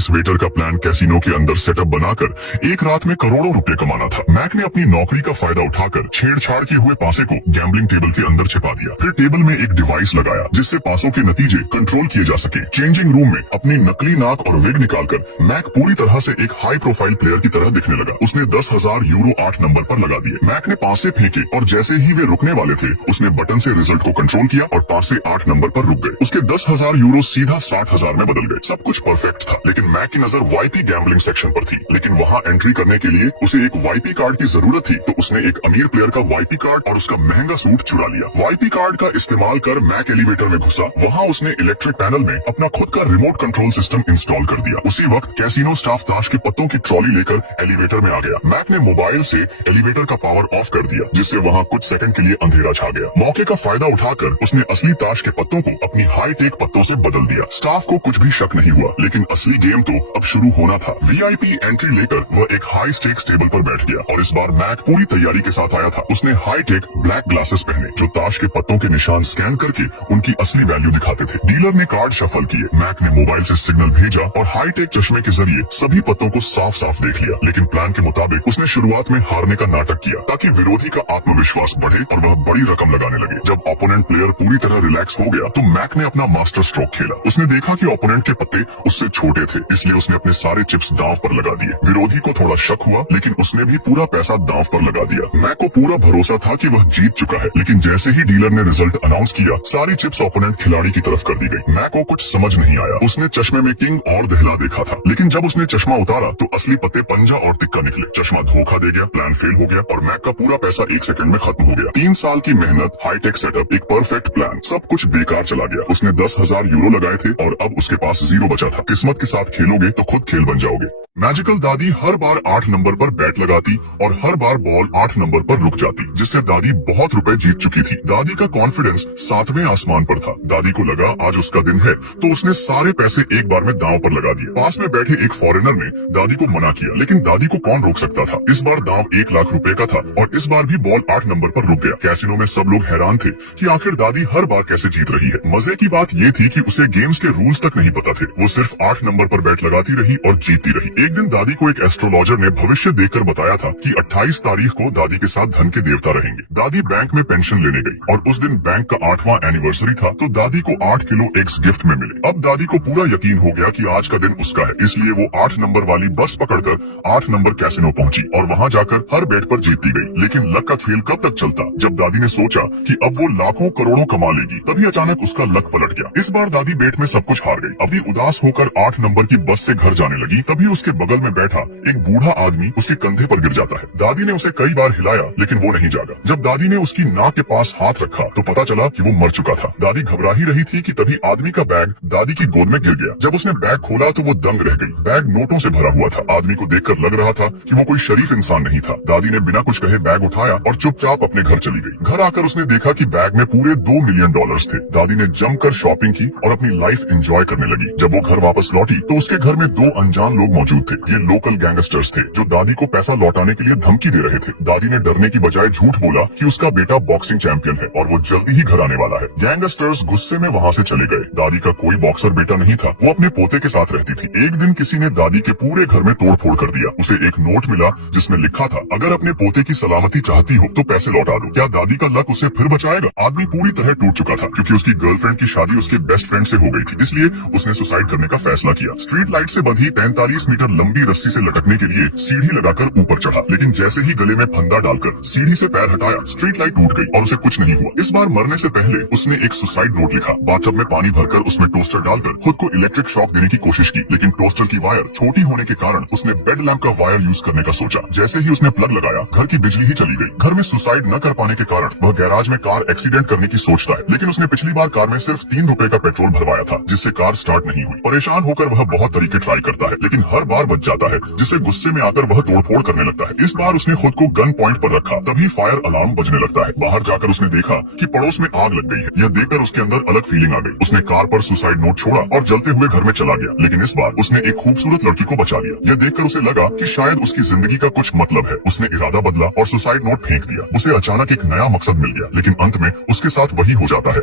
इस वेटर का plan casino के अंदर सेटअप बनाकर एक रात में करोड़ों रुपए कमाना था। मैक ने अपनी नौकरी का फायदा उठाकर छेड़छाड़ किए हुए पासे को गैम्बलिंग टेबल के अंदर छिपा दिया। फिर टेबल में एक डिवाइस लगाया जिससे पासों के नतीजे कंट्रोल किए जा सके। चेंजिंग रूम में अपनी नकली नाक और विग निकालकर मैक पूरी तरह से एक हाई प्रोफाइल प्लेयर की तरह दिखने लगा। उसने 10,000 यूरो 8 नंबर पर लगा दिए। मैक ने पासे फेंके और जैसे ही वे रुकने वाले थे उसने बटन से रिजल्ट को कंट्रोल किया और पासे 8 नंबर पर रुक गए। उसके 10,000 यूरो सीधा 60,000 में बदल गए। सब कुछ परफेक्ट था, लेकिन मैक की नजर वाईपी गैम्बलिंग सेक्शन पर थी। लेकिन वहाँ एंट्री करने के लिए उसे एक वाईपी कार्ड की जरूरत थी, तो उसने एक अमीर प्लेयर का वाईपी कार्ड और उसका महंगा सूट चुरा लिया। वाईपी कार्ड का इस्तेमाल कर मैक एलिवेटर में घुसा। वहाँ उसने इलेक्ट्रिक पैनल में अपना खुद का रिमोट कंट्रोल सिस्टम इंस्टॉल कर दिया। उसी वक्त कैसीनो स्टाफ ताश के पत्तों की ट्रॉली लेकर एलिवेटर में आ गया। मैक ने मोबाइल से एलिवेटर का पावर ऑफ कर दिया, जिससे वहाँ कुछ सेकंड के लिए अंधेरा छा गया। मौके का फायदा उठाकर उसने असली ताश के पत्तों को अपनी हाई टेक पत्तों से बदल दिया। स्टाफ को कुछ भी शक नहीं हुआ, लेकिन असली गेम तो अब शुरू होना था। वीआईपी एंट्री लेकर वह एक हाई स्टेक्स टेबल पर बैठ गया और इस बार मैक पूरी तैयारी के साथ आया था। उसने हाई टेक ब्लैक ग्लासेस पहने जो ताश के पत्तों के निशान स्कैन करके उनकी असली वैल्यू दिखाते थे। डीलर ने कार्ड शफल किए। मैक ने मोबाइल से सिग्नल भेजा और हाई टेक चश्मे के जरिए सभी पत्तों को साफ साफ देख लिया। लेकिन प्लान के मुताबिक उसने शुरुआत में हारने का नाटक किया ताकि विरोधी का आत्मविश्वास बढ़े और वह बड़ी रकम लगाने लगे। जब ओपोनेंट प्लेयर पूरी तरह रिलैक्स हो गया तो मैक ने अपना मास्टर स्ट्रोक खेला। उसने देखा कि ओपोनेंट के पत्ते उससे छोटे थे, इसलिए उसने अपने सारे चिप्स दांव पर लगा दिए। विरोधी को थोड़ा शक हुआ, लेकिन उसने भी पूरा पैसा दांव पर लगा दिया। मैक को पूरा भरोसा था कि वह जीत चुका है, लेकिन जैसे ही डीलर ने रिजल्ट अनाउंस किया सारी चिप्स ओपोनेंट खिलाड़ी की तरफ कर दी गई। मैक को कुछ समझ नहीं आया। उसने चश्मे में किंग और दहला देखा था, लेकिन जब उसने चश्मा उतारा तो असली पत्ते पंजा और तिक्का निकले। चश्मा धोखा दे गया, प्लान फेल हो गया और मैक का पूरा पैसा 1 सेकंड में खत्म हो गया। 3 साल की मेहनत, हाईटेक सेटअप, एक परफेक्ट प्लान, सब कुछ बेकार चला गया। उसने 10,000 यूरो लगाए थे और अब उसके पास 0 बचा था। किस्मत के साथ खेलोगे तो खुद खेल बन जाओगे। मैजिकल दादी हर बार 8 नंबर पर बैट लगाती और हर बार बॉल 8 नंबर पर रुक जाती, जिससे दादी बहुत रुपए जीत चुकी थी। दादी का कॉन्फिडेंस 7वें आसमान पर था। दादी को लगा आज उसका दिन है, तो उसने सारे पैसे एक बार में दांव पर लगा दिए। पास में बैठे एक फॉरेनर ने दादी को मना किया, लेकिन दादी को कौन रोक सकता था। इस बार दांव 1 लाख रुपए का था और इस बार भी बॉल 8 नंबर पर रुक गया। कैसीनो में सब लोग हैरान थे कि आखिर दादी हर बार कैसे जीत रही है। मजे की बात ये थी कि उसे गेम्स के रूल्स तक नहीं पता थे। वो सिर्फ 8 नंबर पर बैट लगाती रही और जीतती रही। एक दिन दादी को एक एस्ट्रोलॉजर ने भविष्य देखकर बताया था कि 28 तारीख को दादी के साथ धन के देवता रहेंगे। दादी बैंक में पेंशन लेने गई और उस दिन बैंक का 8वां एनिवर्सरी था, तो दादी को 8 किलो एग्स गिफ्ट में मिले। अब दादी को पूरा यकीन हो गया कि आज का दिन उसका है, इसलिए वो 8 नंबर वाली बस पकड़कर 8 नंबर कैसीनो पहुंची और वहां जाकर हर बेट पर जीतती गई। लेकिन लक का खेल कब तक चलता। जब दादी ने सोचा कि अब वो लाखों करोड़ों कमा लेगी, तभी अचानक उसका लक पलट गया। इस बार दादी बेट में सब कुछ हार गई। अभी उदास होकर 8 नंबर की बस से घर जाने लगी, तभी उसके बगल में बैठा एक बूढ़ा आदमी उसके कंधे पर गिर जाता है। दादी ने उसे कई बार हिलाया, लेकिन वो नहीं जागा। जब दादी ने उसकी नाक के पास हाथ रखा तो पता चला कि वो मर चुका था। दादी घबरा ही रही थी कि तभी आदमी का बैग दादी की गोद में गिर गया। जब उसने बैग खोला तो वो दंग रह गई। बैग नोटों से भरा हुआ था। आदमी को देखकर लग रहा था कि वो कोई शरीफ इंसान नहीं था। दादी ने बिना कुछ कहे बैग उठाया और चुपचाप अपने घर चली गई। घर आकर उसने देखा कि बैग में पूरे $2 मिलियन थे। दादी ने जमकर शॉपिंग की और अपनी लाइफ एंजॉय करने लगी। जब वो घर वापस लौटी तो उसके घर में 2 अनजान लोग मौजूद थे। ये लोकल गैंगस्टर्स थे जो दादी को पैसा लौटाने के लिए धमकी दे रहे थे। दादी ने डरने की बजाय झूठ बोला कि उसका बेटा बॉक्सिंग चैंपियन है और वो जल्दी ही घर आने वाला है। गैंगस्टर्स गुस्से में वहाँ से चले गए। दादी का कोई बॉक्सर बेटा नहीं था, वो अपने पोते के साथ रहती थी। एक दिन किसी ने दादी के पूरे घर में तोड़फोड़ कर दिया। उसे एक नोट मिला जिसमें लिखा था, अगर अपने पोते की सलामती चाहती हो तो पैसे लौटा दो। क्या दादी का लक उसे फिर बचाएगा। आदमी पूरी तरह टूट चुका था क्योंकि उसकी गर्लफ्रेंड की शादी उसके बेस्ट फ्रेंड से हो गई थी, इसलिए उसने सुसाइड करने का फैसला किया। स्ट्रीट लाइट से बंधी 43 मीटर लंबी रस्सी से लटकने के लिए सीढ़ी लगाकर ऊपर चढ़ा, लेकिन जैसे ही गले में फंदा डालकर सीढ़ी से पैर हटाया, स्ट्रीट लाइट टूट गई और उसे कुछ नहीं हुआ। इस बार मरने से पहले उसने एक सुसाइड नोट लिखा। बाथटब में पानी भरकर उसमें टोस्टर डालकर खुद को इलेक्ट्रिक शॉक देने की कोशिश की, लेकिन टोस्टर की वायर छोटी होने के कारण उसने बेड लैंप का वायर यूज करने का सोचा। जैसे ही उसने प्लग लगाया, घर की बिजली ही चली गई। घर में सुसाइड न कर पाने के कारण वह गैराज में कार एक्सीडेंट करने की सोचता है, लेकिन उसने पिछली बार कार में सिर्फ 3 रुपए का पेट्रोल भरवाया था, जिससे कार स्टार्ट नहीं हुई। परेशान होकर वह बहुत तरीके ट्राई करता है, लेकिन हर बार बच जाता है, जिससे गुस्से में आकर वह तोड़फोड़ करने लगता है। इस बार उसने खुद को गन पॉइंट पर रखा, तभी फायर अलार्म बजने लगता है। बाहर जाकर उसने देखा कि पड़ोस में आग लग गई है। यह देखकर उसके अंदर अलग फीलिंग आ गई। उसने कार पर सुसाइड नोट छोड़ा और जलते हुए घर में चला गया, लेकिन इस बार उसने एक खूबसूरत लड़की को बचा लिया। यह देखकर उसे लगा कि शायद उसकी जिंदगी का कुछ मतलब है। उसने इरादा बदला और सुसाइड नोट फेंक दिया। उसे अचानक एक नया मकसद मिल गया, लेकिन अंत में उसके साथ वही हो जाता है।